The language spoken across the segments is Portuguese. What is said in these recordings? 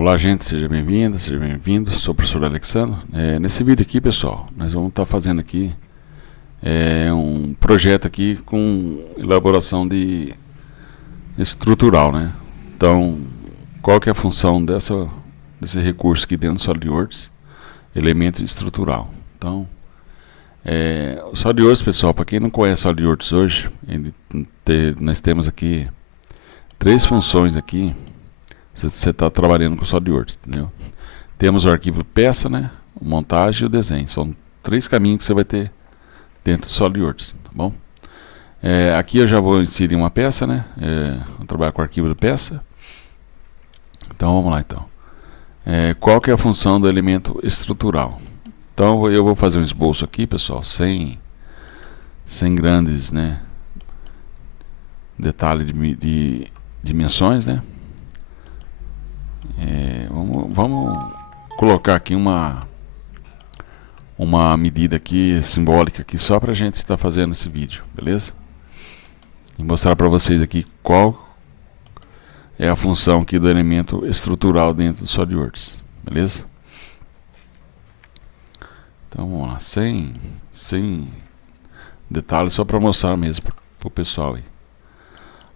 Olá, gente, seja bem-vindo, sou o professor Alexandre. Nesse vídeo aqui, pessoal, nós vamos estar fazendo aqui um projeto aqui com elaboração de estrutural, né? Então, qual que é a função desse recurso aqui dentro do SolidWorks? Elemento estrutural. Então, o SolidWorks, pessoal, para quem não conhece o SolidWorks hoje, nós temos aqui três funções aqui. Você está trabalhando com o SolidWorks, entendeu? Temos o arquivo peça, né? Montagem e o desenho. São três caminhos que você vai ter dentro do SolidWorks, tá bom? Aqui eu já vou inserir uma peça, né? Vou trabalhar com o arquivo de peça. Então vamos lá, então. Qual que é a função do elemento estrutural? Então eu vou fazer um esboço aqui, pessoal, sem grandes, né, detalhes de dimensões, né? Vamos colocar aqui uma medida aqui simbólica aqui só para a gente estar fazendo esse vídeo, beleza? E mostrar para vocês aqui qual é a função aqui do elemento estrutural dentro do SolidWorks, beleza? Então vamos lá, sem detalhes, só para mostrar mesmo para o pessoal aí.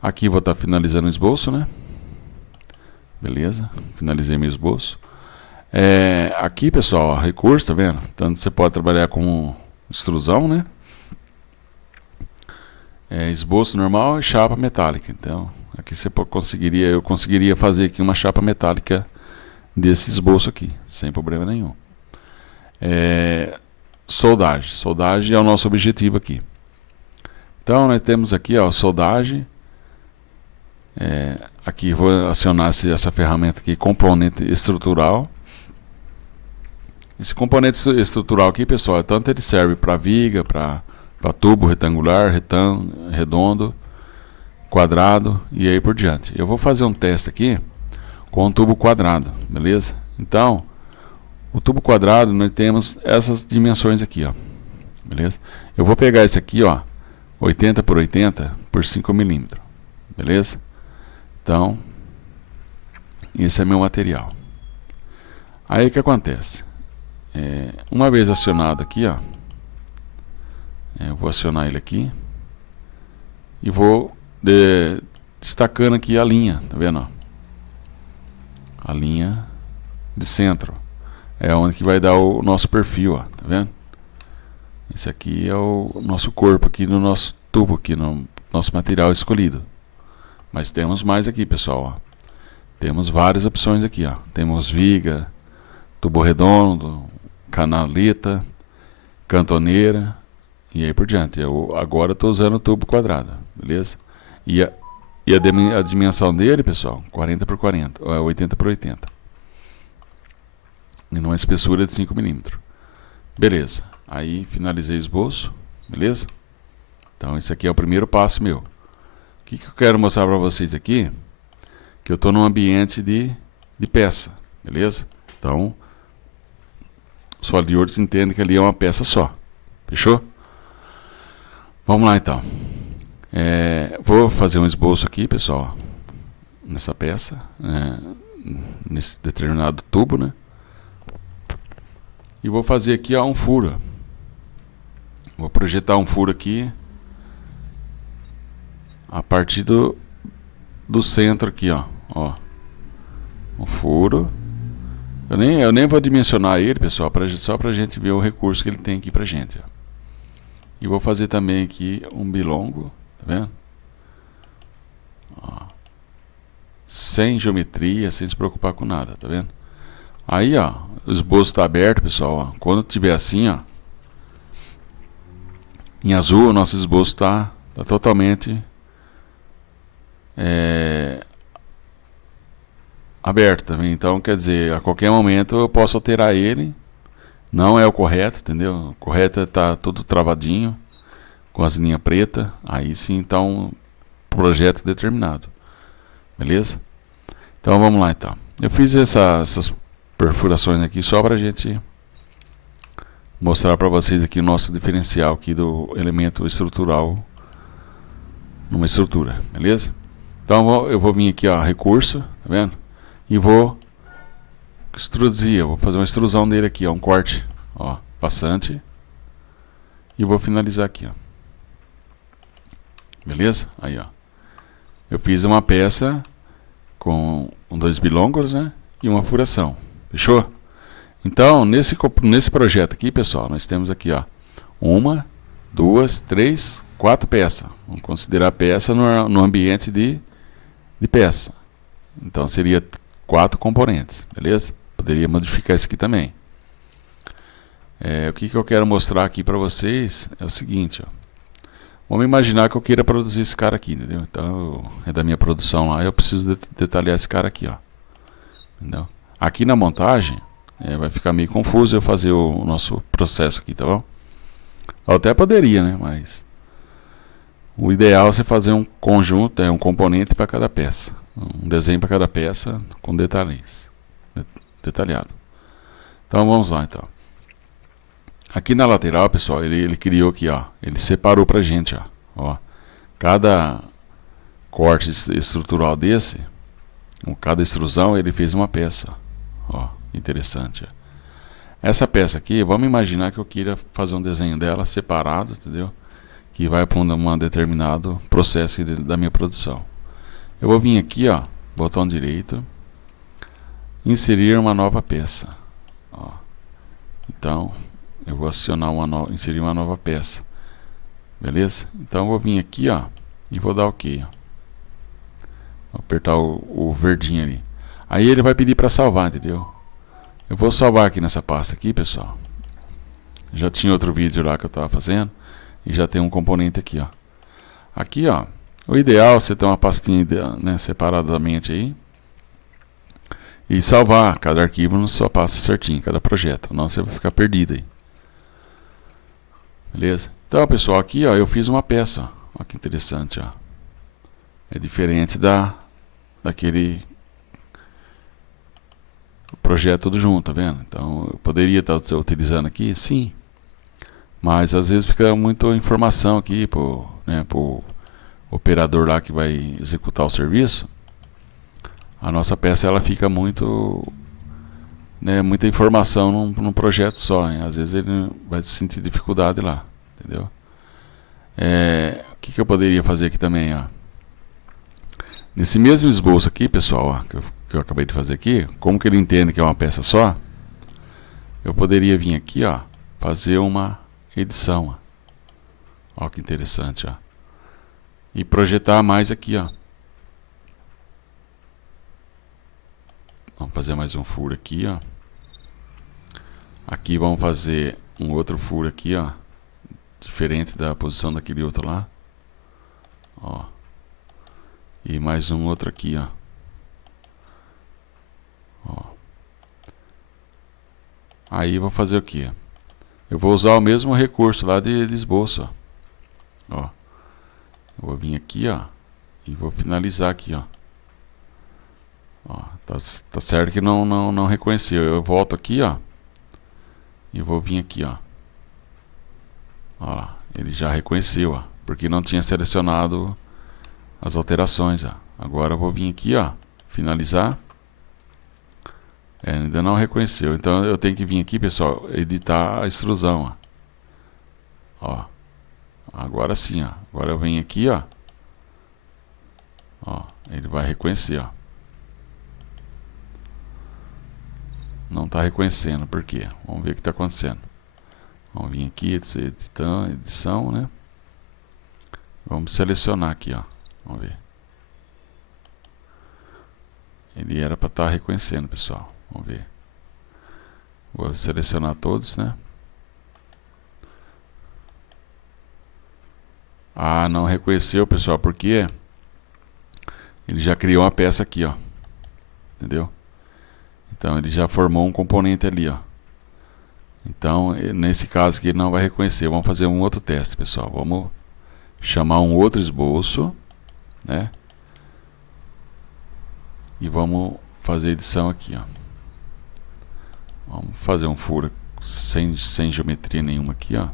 Aqui vou estar finalizando o esboço, né? Beleza, finalizei meu esboço. Aqui, pessoal, ó, recurso, tá vendo? Então você pode trabalhar com extrusão, né? Esboço normal e chapa metálica. Então, aqui eu conseguiria fazer aqui uma chapa metálica desse esboço aqui, sem problema nenhum. Soldagem é o nosso objetivo aqui. Então, nós temos aqui, ó, soldagem. Aqui vou acionar essa ferramenta aqui, componente estrutural. Esse componente estrutural aqui, pessoal, tanto ele serve para viga, para tubo retangular, redondo, quadrado e aí por diante. Eu vou fazer um teste aqui com um tubo quadrado, beleza? Então, o tubo quadrado nós temos essas dimensões aqui, ó, beleza? Eu vou pegar esse aqui, ó, 80 por 80 por 5 milímetros, beleza? Então, esse é meu material. Aí o que acontece? Uma vez acionado aqui, ó, eu vou acionar ele aqui e vou destacando aqui a linha, tá vendo? Ó? A linha de centro é onde que vai dar o nosso perfil, ó, tá vendo? Esse aqui é o nosso corpo aqui no nosso tubo aqui, no nosso material escolhido. Mas temos mais aqui, pessoal, ó. Temos várias opções aqui, ó. Temos viga, tubo redondo, canaleta, cantoneira e aí por diante. Eu agora estou usando o tubo quadrado, beleza? E a dimensão dele, pessoal, 40 por 40, 80 por 80. E numa espessura de 5 milímetros. Beleza. Aí finalizei o esboço, beleza? Então esse aqui é o primeiro passo meu. O que eu quero mostrar para vocês aqui? Que eu estou num ambiente de peça, beleza? Então, o SolidWorks entende que ali é uma peça só. Fechou? Vamos lá então. Vou fazer um esboço aqui, pessoal, nessa peça, nesse determinado tubo, né? E vou fazer aqui, ó, um furo. Vou projetar um furo aqui a partir do centro aqui, ó, um furo. Eu nem vou dimensionar ele, pessoal, só pra gente ver o recurso que ele tem aqui pra gente, ó. E vou fazer também aqui um bilongo, tá vendo? Ó. Sem geometria, sem se preocupar com nada, tá vendo? Aí, ó, o esboço está aberto, pessoal, ó. Quando tiver assim, ó, em azul, o nosso esboço está totalmente aberto também. Então, quer dizer, a qualquer momento eu posso alterar ele. Não é o correto, entendeu? O correto é estar tudo travadinho, com as linhas pretas. Aí sim está um projeto determinado. Beleza? Então vamos lá então. Eu fiz essas perfurações aqui só para a gente mostrar para vocês aqui o nosso diferencial aqui do elemento estrutural numa estrutura, beleza? Então eu vou vir aqui, ó, recurso, tá vendo? E vou extrusir, eu vou fazer uma extrusão dele aqui, ó, um corte, ó, passante. E vou finalizar aqui, ó. Beleza? Aí, ó. Eu fiz uma peça com 2 bilongos, né? E uma furação. Fechou? Então, nesse projeto aqui, pessoal, nós temos aqui, ó, 1, 2, 3, 4 peças. Vamos considerar a peça no ambiente de peça. Então, seria 4 componentes, beleza? Poderia modificar isso aqui também. O que eu quero mostrar aqui para vocês é o seguinte, ó. Vamos imaginar que eu queira produzir esse cara aqui, entendeu? Então, é da minha produção lá, eu preciso detalhar esse cara aqui, ó. Entendeu? Aqui na montagem, vai ficar meio confuso eu fazer o nosso processo aqui, tá bom? Eu até poderia, né? Mas o ideal é você fazer um conjunto, um componente para cada peça. Um desenho para cada peça com detalhes. Detalhado. Então, vamos lá, então. Aqui na lateral, pessoal, ele criou aqui, ó. Ele separou pra gente, ó. Cada corte estrutural desse, cada extrusão, ele fez uma peça. Ó, interessante. Ó. Essa peça aqui, vamos imaginar que eu queira fazer um desenho dela separado, entendeu? Que vai para um determinado processo da minha produção. Eu vou vir aqui, ó, botão direito, inserir uma nova peça. Ó. Então, eu vou acionar inserir uma nova peça. Beleza? Então eu vou vir aqui, ó, e vou dar OK. Ó. Vou apertar o verdinho ali. Aí ele vai pedir para salvar, entendeu? Eu vou salvar aqui nessa pasta aqui, pessoal. Já tinha outro vídeo lá que eu estava fazendo e já tem um componente aqui, ó. Aqui, ó, o ideal é você ter uma pastinha, né, separadamente aí e salvar cada arquivo na sua pasta certinho, cada projeto, senão você vai ficar perdido aí. Beleza? Então, pessoal, aqui, ó, eu fiz uma peça, ó. Olha que interessante, ó. É diferente daquele projeto tudo junto, tá vendo? Então, eu poderia estar utilizando aqui, sim. Mas às vezes fica muita informação aqui pro operador lá que vai executar o serviço. A nossa peça ela fica muito, né, muita informação num projeto só, hein? Às vezes ele vai sentir dificuldade lá, entendeu? O que eu poderia fazer aqui também, ó? Nesse mesmo esboço aqui, pessoal, ó, que eu acabei de fazer aqui, como que ele entende que é uma peça só, eu poderia vir aqui, ó, fazer uma edição, ó, que interessante, ó, e projetar mais aqui, ó. Vamos fazer mais um furo aqui, ó. Aqui vamos fazer um outro furo aqui, ó, diferente da posição daquele outro lá, ó. E mais um outro aqui, ó. Ó. Aí vou fazer o que? Eu vou usar o mesmo recurso lá de esboço, ó. Eu vou vir aqui, ó, e vou finalizar aqui, ó. Ó, tá certo que não reconheceu. Eu volto aqui, ó, e vou vir aqui, ó. Ó lá, ele já reconheceu, ó, porque não tinha selecionado as alterações, ó. Agora eu vou vir aqui, ó, finalizar. Ainda não reconheceu, então eu tenho que vir aqui, pessoal, editar a extrusão, ó. Agora sim, ó. Agora eu venho aqui, ó. Ó, ele vai reconhecer, ó. Não está reconhecendo, por quê? Vamos ver o que está acontecendo. Vamos vir aqui, edição, né? Vamos selecionar aqui, ó. Vamos ver. Ele era para estar reconhecendo, pessoal. Vamos ver. Vou selecionar todos, né? Ah, não reconheceu, pessoal, porque ele já criou uma peça aqui, ó. Entendeu? Então ele já formou um componente ali, ó. Então, nesse caso aqui ele não vai reconhecer. Vamos fazer um outro teste, pessoal. Vamos chamar um outro esboço, né? E vamos fazer edição aqui, ó. Vamos fazer um furo sem geometria nenhuma aqui, ó.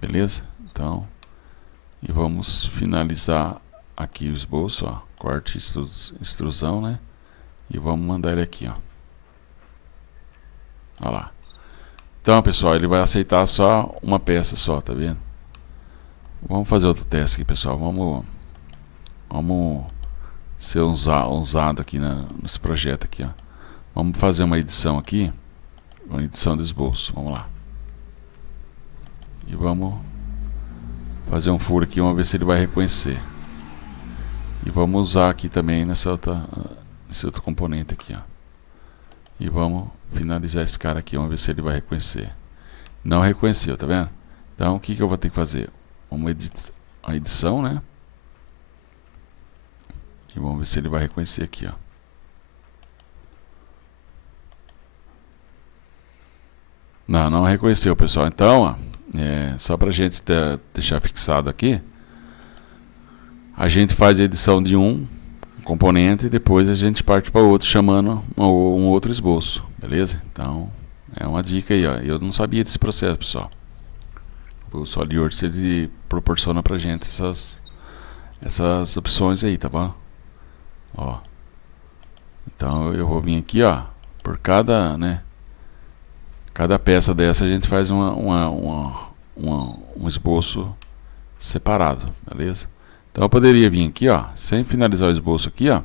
Beleza? Então, e vamos finalizar aqui o esboço, ó. Corte, extrusão, né? E vamos mandar ele aqui, ó. Olha lá. Então, pessoal, ele vai aceitar só uma peça só, tá vendo? Vamos fazer outro teste aqui, pessoal. Vamos ser ousado aqui nesse projeto aqui, ó. Vamos fazer uma edição aqui. Uma edição de esboço. Vamos lá. E vamos fazer um furo aqui, vamos ver se ele vai reconhecer. E vamos usar aqui também nesse outro componente aqui, ó. E vamos finalizar esse cara aqui, vamos ver se ele vai reconhecer. Não reconheceu, tá vendo? Então o que eu vou ter que fazer? Uma edição, né? E vamos ver se ele vai reconhecer aqui, ó. Não reconheceu, pessoal. Então, ó, só pra gente deixar fixado aqui, a gente faz a edição de um componente e depois a gente parte para outro chamando um outro esboço, beleza? Então é uma dica aí, ó. Eu não sabia desse processo, pessoal. O SolidWorks ele proporciona pra gente essas opções aí, tá bom? Ó. Então eu vou vir aqui, ó, por cada, né? Cada peça dessa a gente faz um esboço separado, beleza? Então eu poderia vir aqui, ó, sem finalizar o esboço aqui, ó,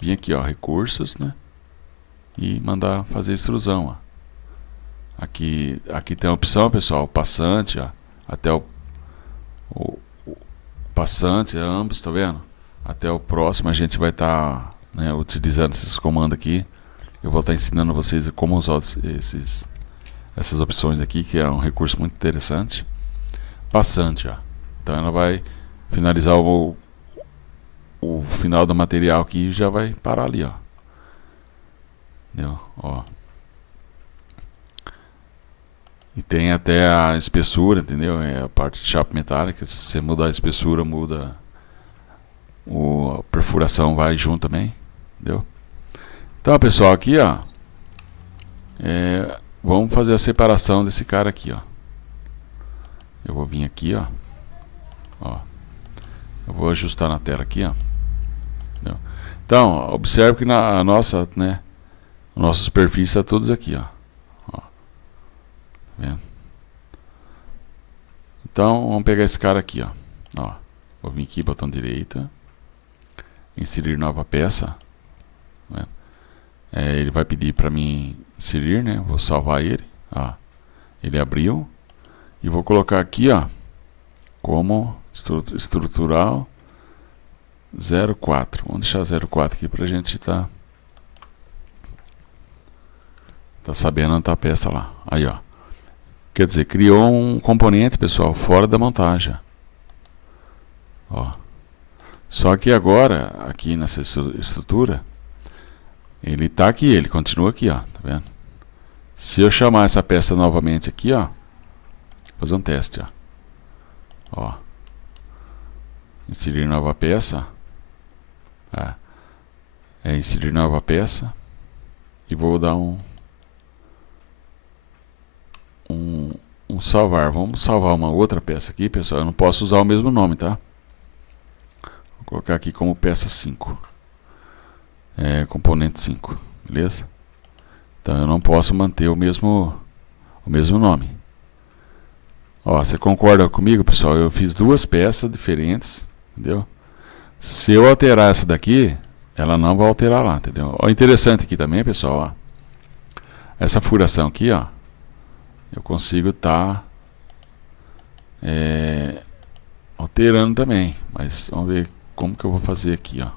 vir aqui, ó, recursos, né? E mandar fazer extrusão, ó. Aqui tem a opção, pessoal, passante, ó, até o passante, ambos, tá vendo? Até o próximo a gente vai estar, né, utilizando esses comandos aqui. Eu vou estar ensinando vocês como usar essas opções aqui, que é um recurso muito interessante. Passante, ó. Então ela vai finalizar o final do material aqui e já vai parar ali, ó. Entendeu? Ó. E tem até a espessura, entendeu? É a parte de chapa metálica. Se você mudar a espessura, muda a perfuração, vai junto também, entendeu? Então, pessoal, aqui, ó, vamos fazer a separação desse cara aqui, ó. Eu vou vir aqui, ó. Eu vou ajustar na tela aqui, ó. Entendeu? Então, observe que na nossa, né, nossa superfície está todos aqui, ó. Tá vendo? Então, vamos pegar esse cara aqui, ó. Vou vir aqui, botão direito, inserir nova peça. Tá vendo? Ele vai pedir para mim inserir, né? Vou salvar ele. Ó. Ele abriu. E vou colocar aqui, ó, como estrutural 04. Vamos deixar 04 aqui para a gente tá sabendo onde tá a peça lá. Aí, ó. Quer dizer, criou um componente, pessoal, fora da montagem. Ó. Só que agora, aqui nessa estrutura, ele tá aqui, ele continua aqui, ó, tá vendo? Se eu chamar essa peça novamente aqui, ó, fazer um teste, ó. Inserir nova peça. Inserir nova peça. E vou dar um salvar. Vamos salvar uma outra peça aqui, pessoal. Eu não posso usar o mesmo nome, tá? Vou colocar aqui como peça 5. Componente 5, beleza? Então eu não posso manter o mesmo nome. Ó, você concorda comigo, pessoal? Eu fiz duas peças diferentes, entendeu? Se eu alterar essa daqui, ela não vai alterar lá, entendeu? Ó, interessante aqui também, pessoal, ó. Essa furação aqui, ó, eu consigo estar alterando também, mas vamos ver como que eu vou fazer aqui, ó.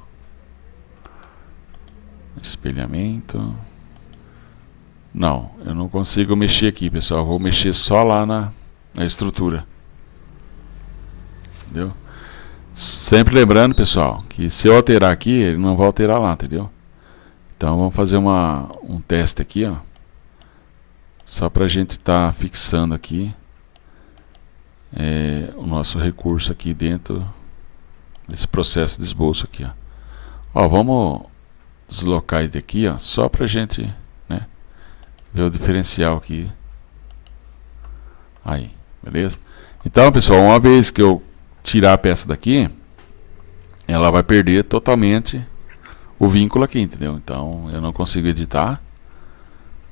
Espelhamento. Não, eu não consigo mexer aqui, pessoal. Eu vou mexer só lá na estrutura. Entendeu? Sempre lembrando, pessoal, que se eu alterar aqui, ele não vai alterar lá, entendeu? Então vamos fazer um teste aqui, ó. Só pra gente estar fixando aqui o nosso recurso aqui dentro desse processo de esboço aqui, ó. Ó, vamos deslocar ele aqui, ó, só pra gente, né, ver o diferencial aqui. Aí, beleza? Então, pessoal, uma vez que eu tirar a peça daqui, ela vai perder totalmente o vínculo aqui, entendeu? Então eu não consigo editar.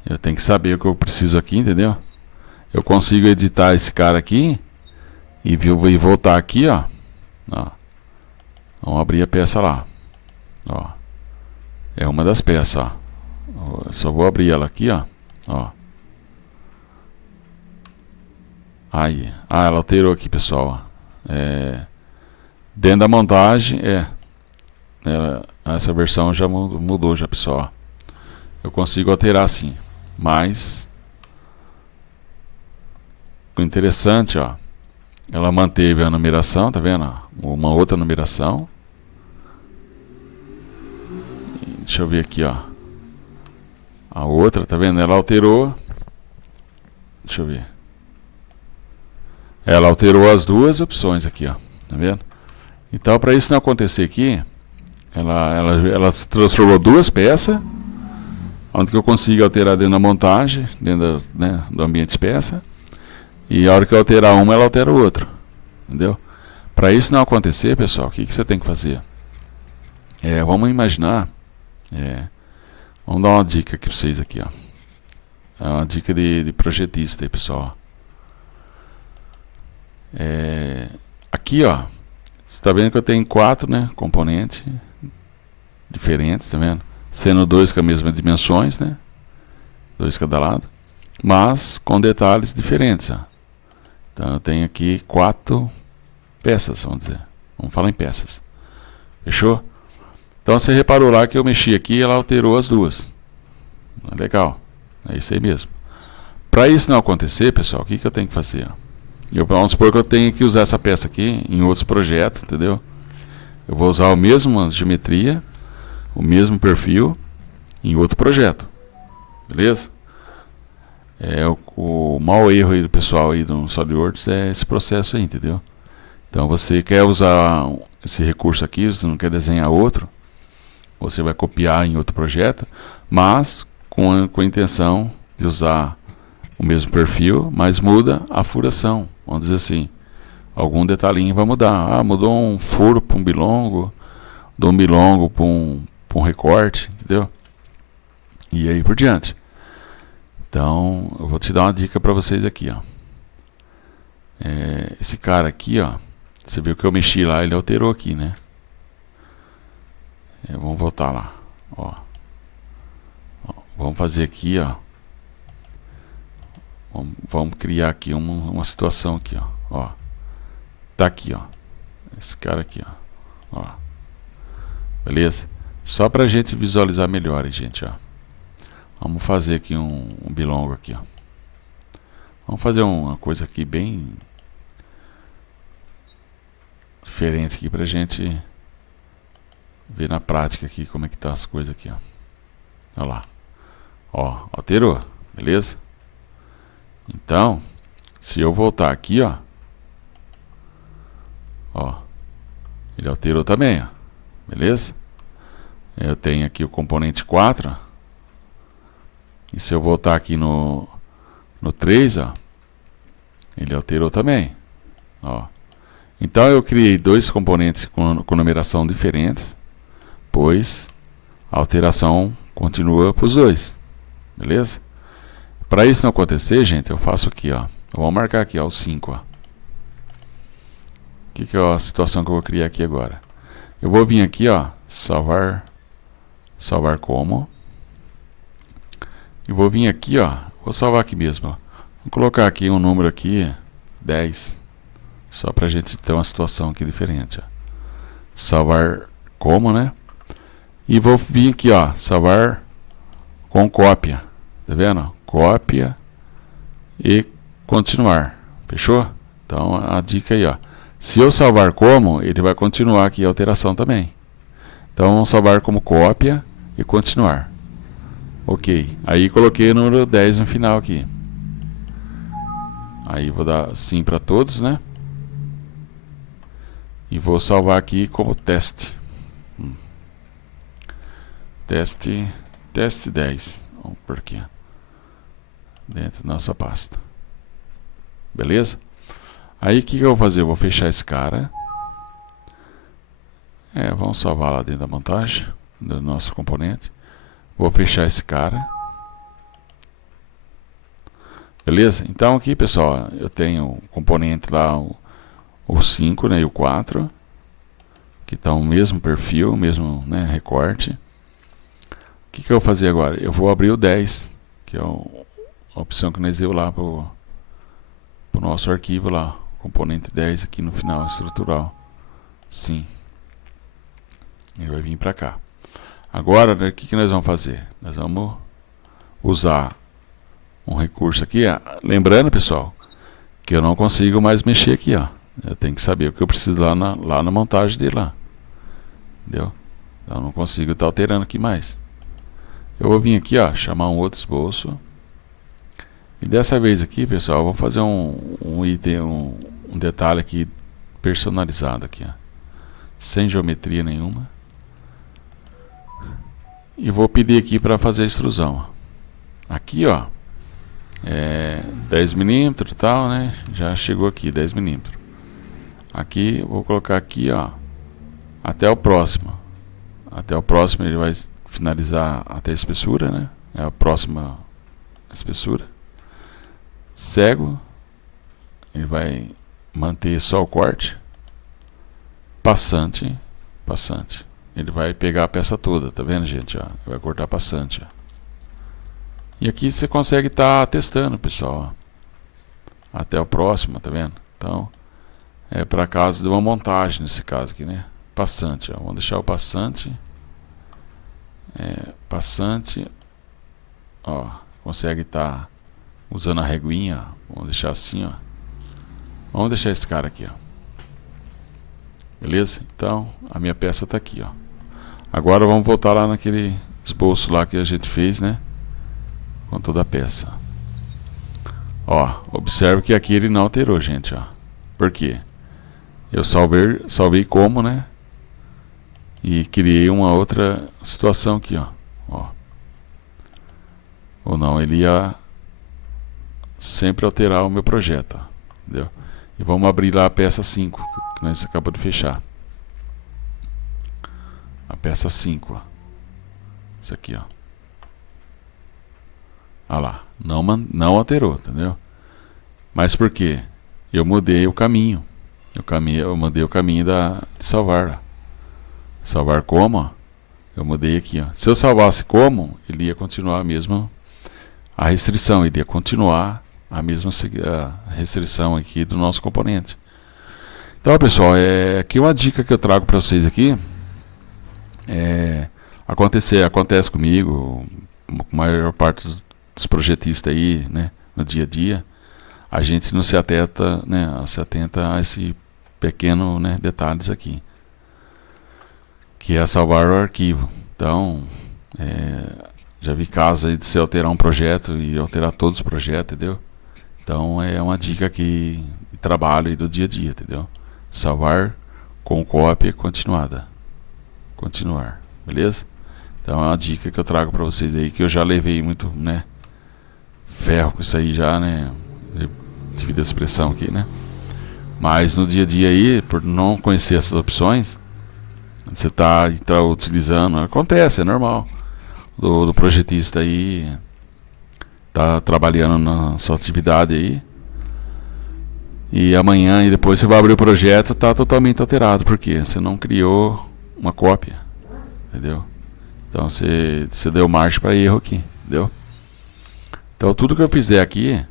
Eu tenho que saber o que eu preciso aqui, entendeu? Eu consigo editar esse cara aqui e voltar aqui, ó. Vamos abrir a peça lá. Ó. É uma das peças, ó. Eu só vou abrir ela aqui, ó. Aí. Ela alterou aqui, pessoal. Dentro da montagem, essa versão já mudou, já, pessoal. Eu consigo alterar sim. Mas o interessante, ó, ela manteve a numeração, tá vendo? Uma outra numeração. Deixa eu ver aqui, ó. A outra, tá vendo? Ela alterou. Deixa eu ver. Ela alterou as duas opções aqui, ó. Tá vendo? Então, para isso não acontecer aqui, ela transformou duas peças, onde que eu consigo alterar dentro da montagem, dentro do ambiente de peça. E a hora que eu alterar uma, ela altera o outro. Entendeu? Para isso não acontecer, pessoal, o que você tem que fazer? Vamos imaginar. Vamos dar uma dica aqui para vocês aqui, ó. É uma dica de projetista aí, pessoal. Aqui, ó. Você está vendo que eu tenho 4, né, componentes diferentes, tá vendo? Sendo 2 com as mesmas dimensões, né? 2 cada lado. Mas com detalhes diferentes, ó. Então eu tenho aqui 4 peças, vamos dizer. Vamos falar em peças. Fechou? Então você reparou lá que eu mexi aqui e ela alterou as duas. Legal. É isso aí mesmo. Para isso não acontecer, pessoal, o que eu tenho que fazer? Vamos supor que eu tenho que usar essa peça aqui em outros projetos, entendeu? Eu vou usar a mesma geometria, o mesmo perfil em outro projeto. Beleza? O mau erro aí do pessoal aí do SolidWorks é esse processo aí, entendeu? Então você quer usar esse recurso aqui, você não quer desenhar outro, você vai copiar em outro projeto, mas com a intenção de usar o mesmo perfil, mas muda a furação. Vamos dizer assim, algum detalhinho vai mudar. Mudou um furo para um bilongo, de um bilongo para um recorte, entendeu? E aí por diante. Então, eu vou te dar uma dica para vocês aqui, ó. Esse cara aqui, ó, você viu que eu mexi lá, ele alterou aqui, né? Vamos voltar lá, ó. Vamos fazer aqui, ó. Vamos criar aqui uma situação aqui, ó. Tá aqui, ó. Esse cara aqui, ó. Beleza? Só pra gente visualizar melhor, gente, ó. Vamos fazer aqui um bilongo aqui, ó. Vamos fazer uma coisa aqui bem diferente aqui pra gente ver na prática aqui como é que tá as coisas aqui, ó. Olha lá. Ó, alterou, beleza? Então, se eu voltar aqui, ó, ele alterou também, ó, beleza? Eu tenho aqui o componente 4, ó, e se eu voltar aqui no 3, ó, ele alterou também, ó. Então eu criei 2 componentes com numeração diferentes, pois a alteração continua para os 2, beleza? Para isso não acontecer, gente, eu faço aqui, ó. Eu vou marcar aqui, ó, o 5, ó. Que é a situação que eu vou criar aqui agora? Eu vou vir aqui, ó, salvar como. E vou vir aqui, ó, vou salvar aqui mesmo, ó. Vou colocar aqui um número aqui, 10, só pra gente ter uma situação aqui diferente, ó. Salvar como, né? E vou vir aqui, ó, salvar com cópia, tá vendo? Cópia e continuar, fechou? Então a dica aí, ó, se eu salvar como, ele vai continuar aqui a alteração também. Então vamos salvar como cópia e continuar. Ok, aí coloquei o número 10 no final aqui. Aí vou dar sim para todos, né? E vou salvar aqui como teste. Teste 10. Vamos por aqui, dentro da nossa pasta. Beleza? Aí o que eu vou fazer? Eu vou fechar esse cara. Vamos salvar lá dentro da montagem. do nosso componente. Vou fechar esse cara. Beleza? Então aqui, pessoal, eu tenho o componente lá, o 5, né, e o 4, que estão no mesmo perfil, mesmo, né, recorte. O que eu vou fazer agora? Eu vou abrir o 10, que é a opção que nós deu lá para o nosso arquivo lá, componente 10 aqui no final, estrutural. Sim. Ele vai vir para cá. Agora, né, o que nós vamos fazer? Nós vamos usar um recurso aqui. Lembrando, pessoal, que eu não consigo mais mexer aqui, ó. Eu tenho que saber o que eu preciso lá na montagem dele lá. Entendeu? Então eu não consigo estar alterando aqui mais. Eu vou vir aqui, ó, chamar um outro esboço. E dessa vez aqui, pessoal, eu vou fazer um item, um detalhe aqui personalizado aqui, ó. Sem geometria nenhuma. E vou pedir aqui para fazer a extrusão. Aqui, ó, 10 milímetros e tal, né? Já chegou aqui, 10 milímetros. Aqui, vou colocar aqui, ó, até o próximo. Até o próximo ele vai finalizar até a espessura, né? É a próxima espessura. Cego, ele vai manter só o corte. Passante, passante. Ele vai pegar a peça toda, tá vendo, gente? Ó, vai cortar passante, ó. E aqui você consegue estar testando, pessoal, ó. Até o próximo, tá vendo? Então, é para caso de uma montagem nesse caso aqui, né? Passante, ó. Vamos deixar o passante. Passante, ó. Consegue estar usando a reguinha, ó. Vamos deixar assim, ó. Vamos deixar esse cara aqui, ó. Beleza? Então, a minha peça está aqui, ó. Agora vamos voltar lá naquele esboço lá que a gente fez, né? Com toda a peça. Ó, observe que aqui ele não alterou, gente, ó. Por quê? Eu salvei como, né? E criei uma outra situação aqui, ó. Ou não, ele ia sempre alterar o meu projeto, ó. Entendeu? E vamos abrir lá a peça 5, que nós acabamos de fechar. A peça 5, ó. Isso aqui, ó. Olha lá, não alterou, entendeu? Mas por quê? Eu mudei o caminho. Eu mudei o caminho de salvar. Ó. Salvar como, ó. Eu mudei aqui, ó. Se eu salvasse como, ele ia continuar a mesma a restrição, ele ia continuar a mesma restrição aqui do nosso componente. Então, pessoal, aqui uma dica que eu trago para vocês aqui. Acontece comigo, com a maior parte dos projetistas aí, né, no dia a dia, a gente não se atenta, né, a esse pequeno, né, detalhes aqui, que é salvar o arquivo. Então, já vi casos aí de você alterar um projeto e alterar todos os projetos, entendeu? Então é uma dica aqui de trabalho e do dia a dia, entendeu? Salvar com cópia continuada. Continuar, beleza? Então é uma dica que eu trago para vocês aí, que eu já levei muito, né, ferro com isso aí já, né, devido à expressão aqui, né? Mas no dia a dia aí, por não conhecer essas opções, você tá utilizando, acontece, é normal, do projetista aí tá trabalhando na sua atividade aí, e amanhã e depois você vai abrir o projeto, tá totalmente alterado, porque você não criou uma cópia, entendeu? Então você deu margem para erro aqui, entendeu? Então tudo que eu fizer aqui,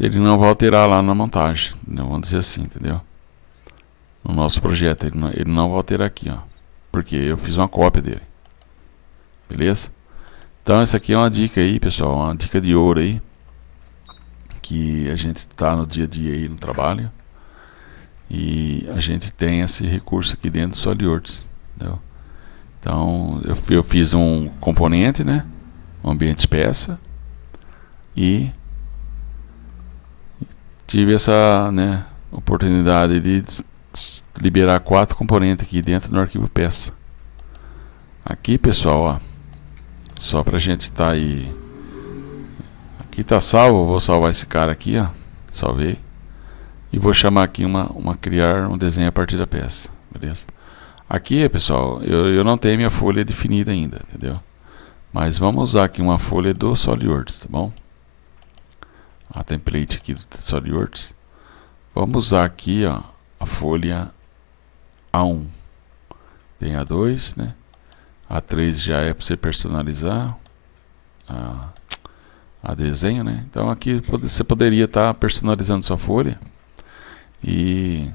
ele não vai alterar lá na montagem, né? Vamos dizer assim, entendeu? No nosso projeto, ele não vai alterar aqui, ó, porque eu fiz uma cópia dele, beleza? Então essa aqui é uma dica aí, pessoal, uma dica de ouro aí, que a gente está no dia a dia aí no trabalho, e a gente tem esse recurso aqui dentro do SolidWorks, entendeu? Então eu fiz um componente, né, um ambiente peça, e tive essa, né, oportunidade de liberar 4 componentes aqui dentro do arquivo peça. Aqui, pessoal, ó, só pra gente estar aí, aqui tá salvo. Eu vou salvar esse cara aqui, ó, salvei, e vou chamar aqui criar um desenho a partir da peça, beleza? Aqui, pessoal, eu não tenho minha folha definida ainda, entendeu? Mas vamos usar aqui uma folha do SolidWorks, tá bom? A template aqui do SolidWorks. Vamos usar aqui, ó, a folha A1. Tem A2, né? A3 já é para você personalizar a desenho, né? Então aqui você poderia estar personalizando sua folha e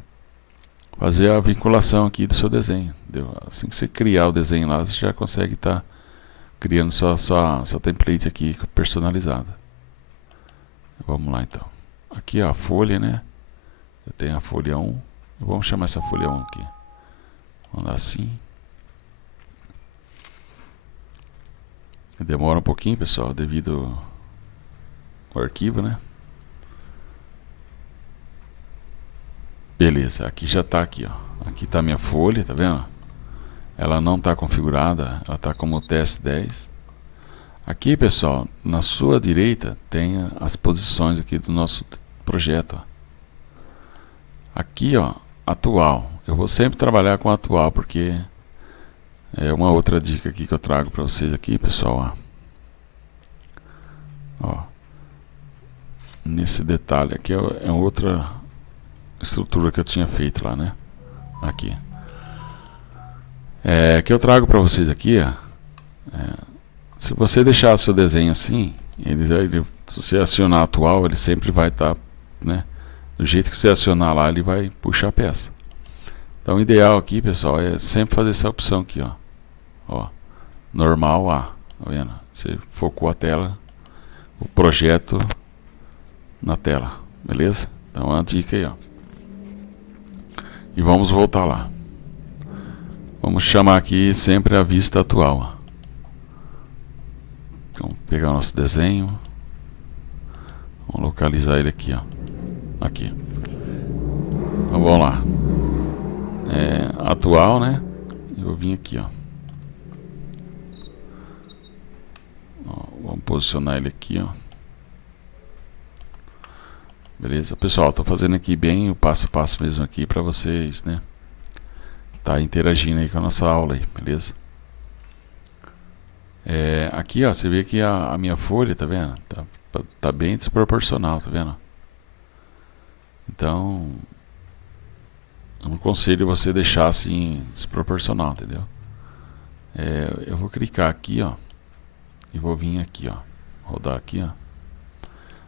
fazer a vinculação aqui do seu desenho, entendeu? Assim que você criar o desenho lá, você já consegue estar criando sua template aqui personalizada. Vamos lá então. Aqui ó, a folha, né? Eu tenho a folha 1. Vamos chamar essa folha 1 aqui. Vamos dar assim. Demora um pouquinho, pessoal, devido ao arquivo, né? Beleza, aqui já está aqui, ó. Aqui está minha folha, tá vendo? Ela não está configurada, ela está como teste 10. Aqui, pessoal, na sua direita tem as posições aqui do nosso projeto. Aqui, ó, atual. Eu vou sempre trabalhar com atual, porque é uma outra dica aqui que eu trago para vocês aqui, pessoal. Ó, nesse detalhe aqui é outra estrutura que eu tinha feito lá, né? Aqui. Que eu trago para vocês aqui, se você deixar o seu desenho assim, se você acionar atual, ele sempre vai estar, né? Do jeito que você acionar lá, ele vai puxar a peça. Então o ideal aqui, pessoal, é sempre fazer essa opção aqui, ó, normal A, tá vendo? Você focou a tela, o projeto na tela, beleza? Então é uma dica aí, ó. E vamos voltar lá. Vamos chamar aqui sempre a vista atual, ó. Vamos pegar o nosso desenho, vamos localizar ele aqui, ó. Aqui. Então vamos lá. Atual, né? Eu vim aqui, ó. Vamos posicionar ele aqui, ó. Beleza? Pessoal, estou fazendo aqui bem o passo a passo mesmo aqui para vocês, né? Tá interagindo aí com a nossa aula aí, beleza? Aqui, ó, você vê que a minha folha, tá vendo? Tá bem desproporcional, tá vendo? Então, eu não aconselho você deixar assim desproporcional, entendeu? Eu vou clicar aqui, ó, e vou vir aqui, ó, rodar aqui, ó.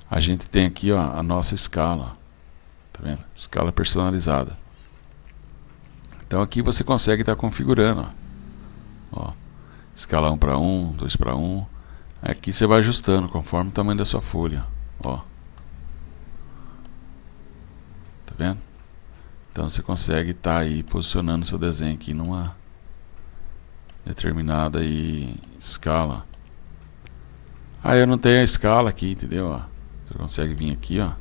A gente tem aqui, ó, a nossa escala, tá vendo? Escala personalizada. Então aqui você consegue estar configurando, ó, escala 1 para 1, 2 para 1. Aqui você vai ajustando conforme o tamanho da sua folha, ó. Tá vendo? Então você consegue estar aí posicionando seu desenho aqui numa determinada aí escala. Eu não tenho a escala aqui, entendeu? Ó, você consegue vir aqui, ó.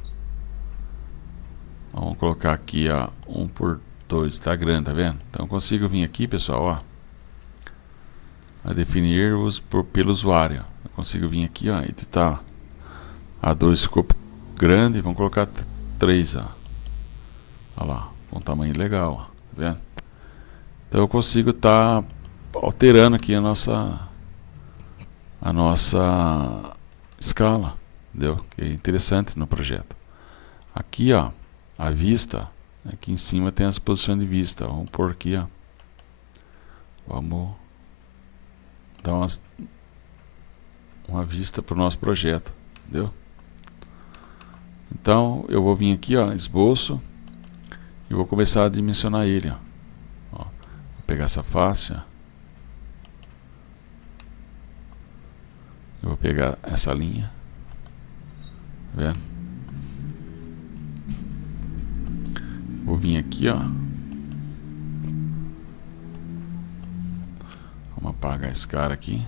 Vamos colocar aqui, ó, 1 por 2, tá grande, tá vendo? Então eu consigo vir aqui, pessoal, ó, a definir pelo usuário. Eu consigo vir aqui, ó, editar. A2 ficou grande, vamos colocar 3, ó. Olha lá, com um tamanho legal, ó, tá vendo? Então eu consigo estar alterando aqui a nossa escala, entendeu? Que é interessante no projeto. Aqui, ó, a vista, aqui em cima tem as posições de vista. Vamos pôr aqui, ó. Vamos dar uma vista para o nosso projeto, entendeu? Então eu vou vir aqui, ó, esboço, e vou começar a dimensionar ele, ó. Vou pegar essa face, ó. Eu vou pegar essa linha, tá vendo? Vou vir aqui, ó. Vamos apagar esse cara aqui.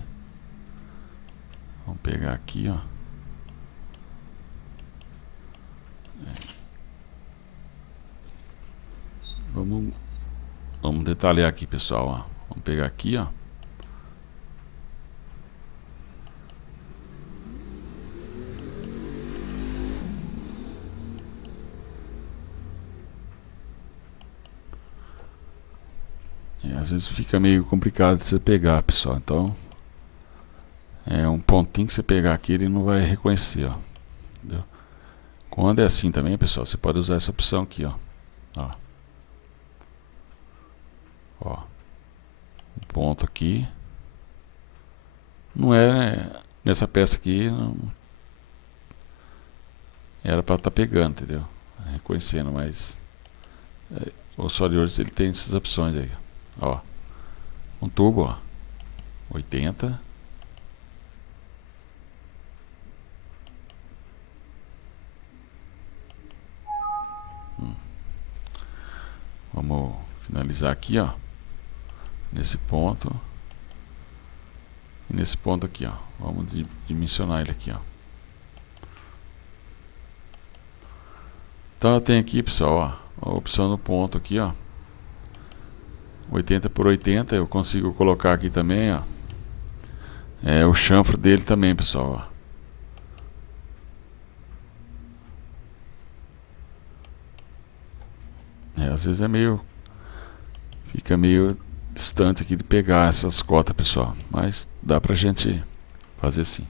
Vamos pegar aqui, ó. Vamos detalhar aqui, pessoal, ó. Vamos pegar aqui, ó. às vezes fica meio complicado de você pegar, pessoal. Então é um pontinho que você pegar aqui, ele não vai reconhecer, ó. Entendeu? Quando é assim também, pessoal, você pode usar essa opção aqui, ó. Ó, um ponto aqui. Não é nessa peça aqui, não era para estar pegando, entendeu? Reconhecendo, mas o SolidWorks ele tem essas opções aí, ó. Um tubo, ó, 80. Vamos finalizar aqui, ó, nesse ponto e nesse ponto aqui, ó. Vamos dimensionar ele aqui, ó. Então eu tenho aqui, pessoal, ó, a opção do ponto aqui, ó, 80 por 80. Eu consigo colocar aqui também, ó, o chanfro dele também, pessoal, ó. Às vezes fica meio distante aqui de pegar essas cotas, pessoal, mas dá pra gente fazer assim.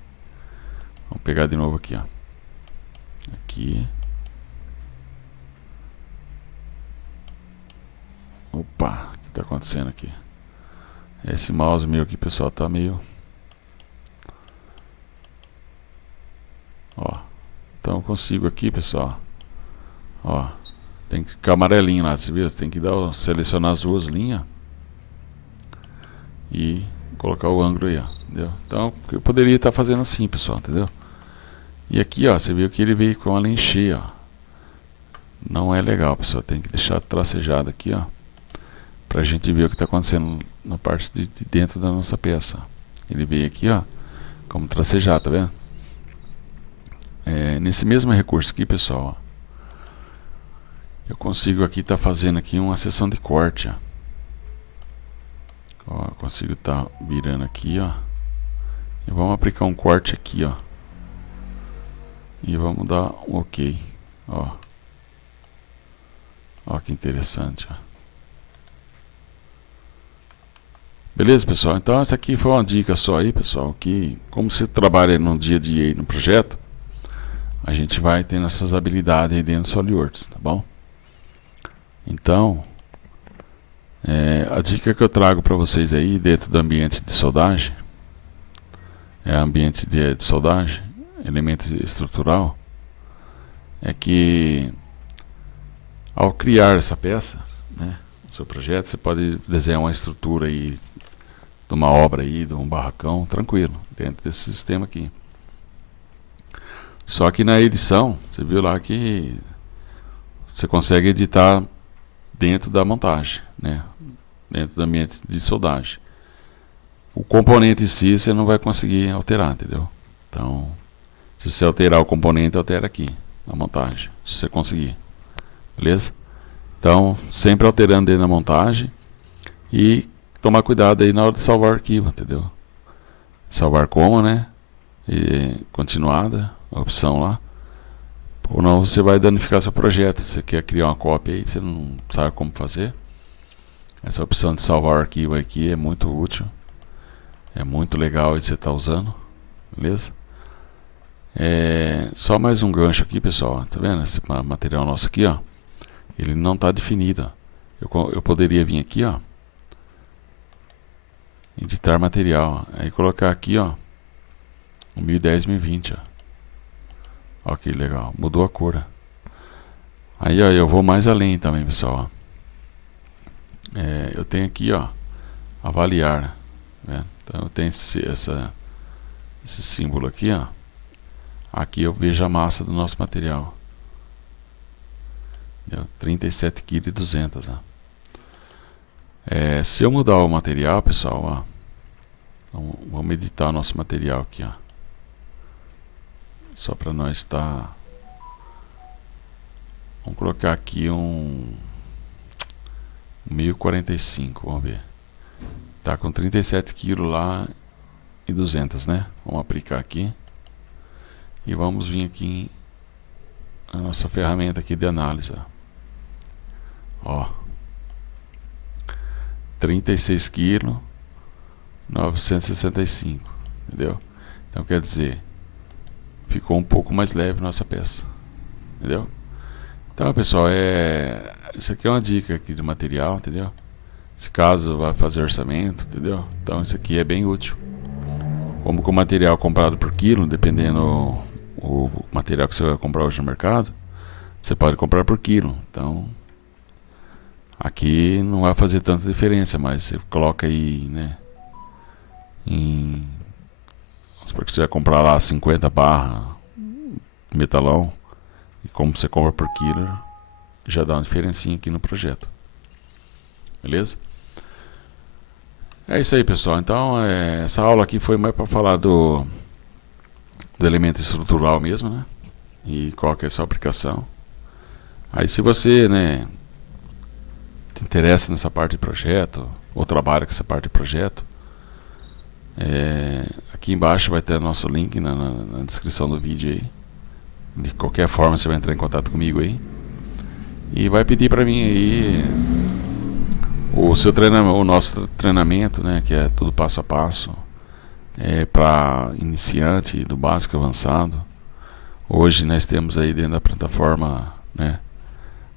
Vamos pegar de novo aqui, ó. Aqui. Opa, o que tá acontecendo aqui? Esse mouse meu aqui, pessoal, tá meio... Ó. Então eu consigo aqui, pessoal. Ó. Tem que ficar amarelinho lá, você viu? Tem que selecionar as duas linhas e colocar o ângulo aí, ó, entendeu? Então eu poderia estar fazendo assim, pessoal, entendeu? E aqui, ó, você viu que ele veio com a linha cheia, ó. Não é legal, pessoal. Tem que deixar tracejado aqui, ó, pra gente ver o que está acontecendo na parte de dentro da nossa peça. Ele veio aqui, ó, como tracejado, tá vendo? Nesse mesmo recurso aqui, pessoal, ó, eu consigo aqui estar fazendo aqui uma seção de corte, ó. Ó, eu consigo estar virando aqui, ó, e vamos aplicar um corte aqui, ó, e vamos dar um OK, ó. Ó que interessante, ó. Beleza, pessoal? Então essa aqui foi uma dica só aí, pessoal, que como você trabalha no dia a dia aí no projeto, a gente vai tendo essas habilidades aí dentro do SolidWorks, tá bom? Então, a dica que eu trago para vocês aí dentro do ambiente de soldagem, ambiente de soldagem, elemento estrutural, é que ao criar essa peça, né, no seu projeto, você pode desenhar uma estrutura aí, de uma obra aí, de um barracão, tranquilo, dentro desse sistema aqui. Só que na edição, você viu lá que você consegue editar dentro da montagem, né? Dentro do ambiente de soldagem. O componente em si você não vai conseguir alterar, entendeu? Então, se você alterar o componente, altera aqui, na montagem, se você conseguir. Beleza? Então, sempre alterando dentro da montagem e tomar cuidado aí na hora de salvar o arquivo, entendeu? Salvar como, né? E continuada, a opção lá. Ou não, você vai danificar seu projeto. Se você quer criar uma cópia aí, você não sabe como fazer. Essa opção de salvar o arquivo aqui é muito útil. É muito legal aí você estar usando. Beleza? Só mais um gancho aqui, pessoal. Tá vendo? Esse material nosso aqui, ó. Ele não está definido. Eu poderia vir aqui, ó. Editar material. Aí colocar aqui, ó. 1010, 1020, ó. Ó que legal, mudou a cor. Aí, ó, eu vou mais além também, pessoal. Eu tenho aqui, ó, avaliar, né? Então eu tenho esse símbolo aqui, ó. Aqui eu vejo a massa do nosso material. 37,2 kg, ó. Se eu mudar o material, pessoal, ó, vamos editar o nosso material aqui, ó. Só para nós estar... Vamos colocar aqui um 1045, vamos ver. Tá com 37 kg lá e 200, né? Vamos aplicar aqui. E vamos vir aqui na nossa ferramenta aqui de análise, ó. 36 kg, 965, entendeu? Então quer dizer, ficou um pouco mais leve nossa peça, entendeu? Então, pessoal, isso aqui é uma dica aqui de material, entendeu? Se caso vai fazer orçamento, entendeu? Então isso aqui é bem útil. Como com o material comprado por quilo, dependendo o material que você vai comprar hoje no mercado, você pode comprar por quilo. Então aqui não vai fazer tanta diferença, mas você coloca aí, né? Porque você vai comprar lá 50 barras metalão, e como você compra por quilo, já dá uma diferencinha aqui no projeto. Beleza? É isso aí, pessoal. Então, essa aula aqui foi mais para falar do elemento estrutural mesmo, né? E qual que é a sua aplicação. Aí, se você, né, te interessa nessa parte de projeto, ou trabalha com essa parte de projeto, aqui embaixo vai ter nosso link na descrição do vídeo aí. De qualquer forma, você vai entrar em contato comigo aí e vai pedir para mim aí o nosso treinamento, né, que é tudo passo a passo, para iniciante, do básico ao avançado. Hoje nós temos aí dentro da plataforma, né,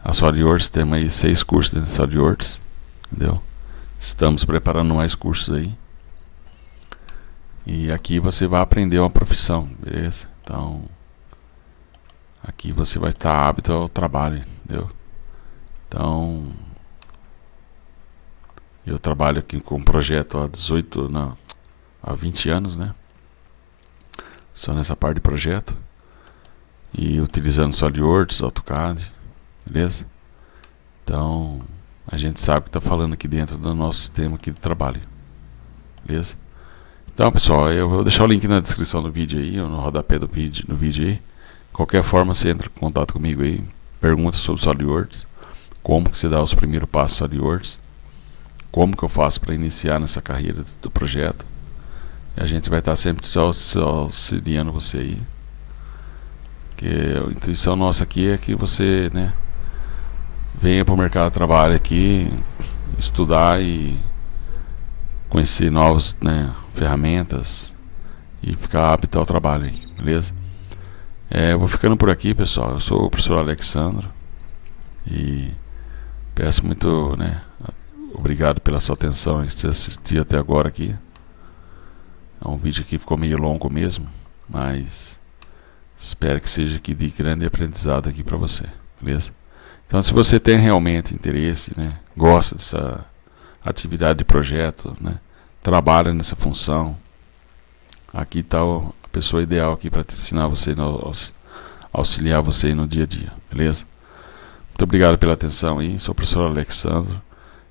a SolidWorks, temos aí 6 cursos dentro da SolidWorks, entendeu? Estamos preparando mais cursos aí. E aqui você vai aprender uma profissão, beleza? Então, aqui você vai estar apto ao trabalho, entendeu? Então, eu trabalho aqui com um projeto há 20 anos, né? Só nessa parte de projeto. E utilizando SolidWorks, AutoCAD, beleza? Então, a gente sabe que está falando aqui dentro do nosso sistema aqui de trabalho, beleza? Então, pessoal, eu vou deixar o link na descrição do vídeo aí, ou no rodapé do vídeo aí. Qualquer forma, você entra em contato comigo aí, pergunta sobre SolidWorks, como que você dá os primeiros passos SolidWorks, como que eu faço para iniciar nessa carreira do projeto. E a gente vai estar sempre auxiliando você aí. Que a intuição nossa aqui é que você, né, venha para o mercado de trabalho aqui, estudar e conhecer novas, né, ferramentas e ficar apto ao trabalho aí, beleza? Eu vou ficando por aqui, pessoal. Eu sou o professor Alexandro e peço muito, né, obrigado pela sua atenção e você assistir até agora aqui. É um vídeo que ficou meio longo mesmo, mas espero que seja aqui de grande aprendizado aqui para você, beleza? Então, se você tem realmente interesse, né, gosta dessa atividade de projeto, né, trabalha nessa função, aqui está a pessoa ideal aqui para te ensinar você, auxiliar você no dia a dia, beleza? Muito obrigado pela atenção aí, sou o professor Alexandro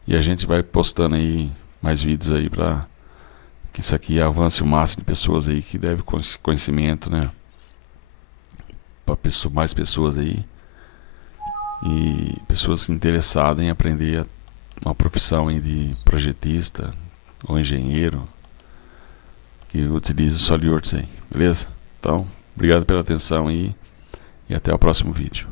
e a gente vai postando aí mais vídeos aí para que isso aqui avance o máximo de pessoas aí que devem conhecimento, né, para mais pessoas aí e pessoas interessadas em aprender uma profissão aí de projetista ou engenheiro que utiliza o SolidWorks aí, beleza? Então, obrigado pela atenção aí e até o próximo vídeo.